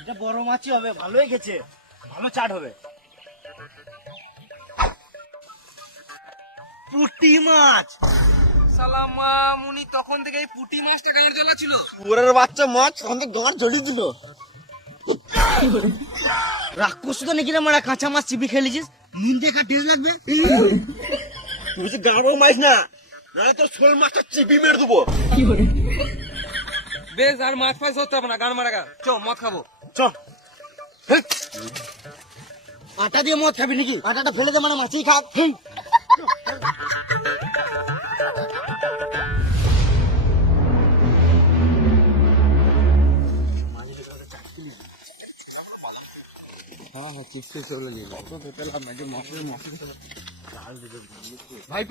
এটা বড় মাছই হবে, ভালোই গেছে, ভালো চাট হবে। পুঁটি মাছ, সালামা মুনি তখন থেকে এই পুঁটি মাছটা গাঁড় জ্বলা ছিল। ওরের বাচ্চা মাছ তখন থেকে গাঁড় জ্বলিয়ে দিল। রাক্ষস তো নাকি রে মারা, কাঁচা মাছ চিবি খেলেছিস, নিন দেখা টেস্ট লাগবে। তুই যে গাঁড়ও মাছ না, নাহলে তোর শোল মাছটা চিপি মেরে দেবো। বেশ, আর মাছ ফাছ হতে হবে না, গান মারা গা। চ মদ খাবো। চ। আটা দিয়ে মদ খাবি নাকি? আটাটা ফেলে দে, মানে মাছই খাক। ভাইপো